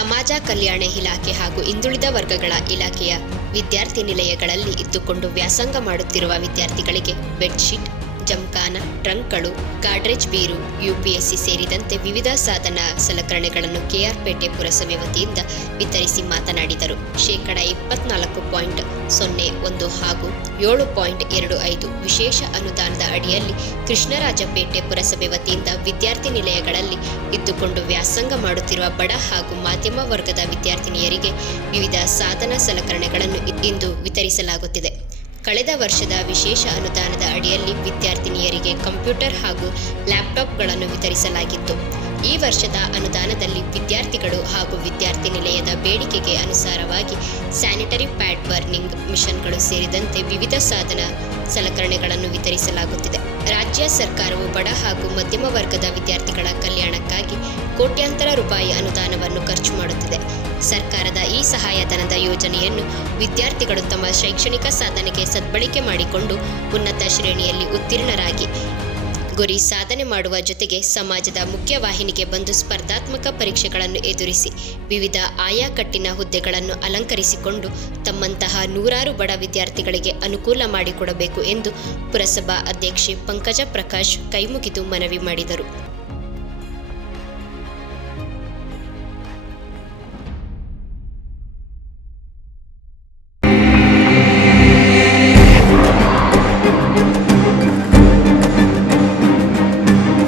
ಸಮಾಜ ಕಲ್ಯಾಣ ಇಲಾಖೆ ಹಾಗೂ ಹಿಂದುಳಿದ ವರ್ಗಗಳ ಇಲಾಖೆಯ ವಿದ್ಯಾರ್ಥಿ ನಿಲಯಗಳಲ್ಲಿ ಇದ್ದುಕೊಂಡು ವ್ಯಾಸಂಗ ಮಾಡುತ್ತಿರುವ ವಿದ್ಯಾರ್ಥಿಗಳಿಗೆ ಬೆಡ್ಶೀಟ್ ಜಂಕಾನ ಟ್ರಂಕ್ಗಳು ಗಾಡ್ರೇಜ್ ಬೀರು, ಯುಪಿಎಸ್ಸಿ ಸೇರಿದಂತೆ ವಿವಿಧ ಸಾಧನ ಸಲಕರಣೆಗಳನ್ನು ಕೆಆರ್ಪೇಟೆ ಪುರಸಭೆ ವತಿಯಿಂದ ವಿತರಿಸಿ ಮಾತನಾಡಿದರು. ಶೇಕಡ ಇಪ್ಪತ್ನಾಲ್ಕು ಪಾಯಿಂಟ್ ಸೊನ್ನೆ ಒಂದು ಹಾಗೂ ಏಳು ಪಾಯಿಂಟ್ ಎರಡು ಐದು ವಿಶೇಷ ಅನುದಾನದ ಅಡಿಯಲ್ಲಿ ಕೃಷ್ಣರಾಜಪೇಟೆ ಪುರಸಭೆ ವತಿಯಿಂದ ವಿದ್ಯಾರ್ಥಿ ನಿಲಯಗಳಲ್ಲಿ ಇದ್ದುಕೊಂಡು ವ್ಯಾಸಂಗ ಮಾಡುತ್ತಿರುವ ಬಡ ಹಾಗೂ ಮಾಧ್ಯಮ ವರ್ಗದ ವಿದ್ಯಾರ್ಥಿನಿಯರಿಗೆ ವಿವಿಧ ಸಾಧನ ಸಲಕರಣೆಗಳನ್ನು ಇಂದು ವಿತರಿಸಲಾಗುತ್ತಿದೆ. ಕಳೆದ ವರ್ಷದ ವಿಶೇಷ ಅನುದಾನದ ಅಡಿಯಲ್ಲಿ ವಿದ್ಯಾರ್ಥಿನಿಯರಿಗೆ ಕಂಪ್ಯೂಟರ್ ಹಾಗೂ ಲ್ಯಾಪ್ಟಾಪ್ಗಳನ್ನು ವಿತರಿಸಲಾಗಿತ್ತು. ಈ ವರ್ಷದ ಅನುದಾನದಲ್ಲಿ ವಿದ್ಯಾರ್ಥಿಗಳು ಹಾಗೂ ವಿದ್ಯಾರ್ಥಿ ನಿಲಯದ ಬೇಡಿಕೆಗೆ ಅನುಸಾರವಾಗಿ ಸ್ಯಾನಿಟರಿ ಪ್ಯಾಡ್ ಬರ್ನಿಂಗ್ ಮಿಷನ್ಗಳು ಸೇರಿದಂತೆ ವಿವಿಧ ಸಾಧನ ಸಲಕರಣೆಗಳನ್ನು ವಿತರಿಸಲಾಗುತ್ತಿದೆ. ರಾಜ್ಯ ಸರ್ಕಾರವು ಬಡ ಹಾಗೂ ಮಧ್ಯಮ ವರ್ಗದ ವಿದ್ಯಾರ್ಥಿಗಳ ಕಲ್ಯಾಣಕ್ಕಾಗಿ ಕೋಟ್ಯಾಂತರ ರೂಪಾಯಿ ಅನುದಾನವನ್ನು ಖರ್ಚು ಮಾಡುತ್ತಿದೆ. ಸರ್ಕಾರದ ಈ ಸಹಾಯಧನದ ಯೋಜನೆಯನ್ನು ವಿದ್ಯಾರ್ಥಿಗಳು ತಮ್ಮ ಶೈಕ್ಷಣಿಕ ಸಾಧನೆಗೆ ಸದ್ಬಳಕೆ ಮಾಡಿಕೊಂಡು ಉನ್ನತ ಶ್ರೇಣಿಯಲ್ಲಿ ಉತ್ತೀರ್ಣರಾಗಿ. ಗುರಿ ಸಾಧನೆ ಮಾಡುವ ಜೊತೆಗೆ ಸಮಾಜದ ಮುಖ್ಯವಾಹಿನಿಗೆ ಬಂದು ಸ್ಪರ್ಧಾತ್ಮಕ ಪರೀಕ್ಷೆಗಳನ್ನು ಎದುರಿಸಿ, ವಿವಿಧ ಆಯಾಕಟ್ಟಿನ ಹುದ್ದೆಗಳನ್ನು ಅಲಂಕರಿಸಿಕೊಂಡು ತಮ್ಮಂತಹ ನೂರಾರು ಬಡ ವಿದ್ಯಾರ್ಥಿಗಳಿಗೆ ಅನುಕೂಲ ಮಾಡಿಕೊಡಬೇಕು ಎಂದು ಪುರಸಭಾ ಅಧ್ಯಕ್ಷೆ ಪಂಕಜ ಪ್ರಕಾಶ್ ಕೈಮುಗಿದು ಮನವಿ ಮಾಡಿದರು.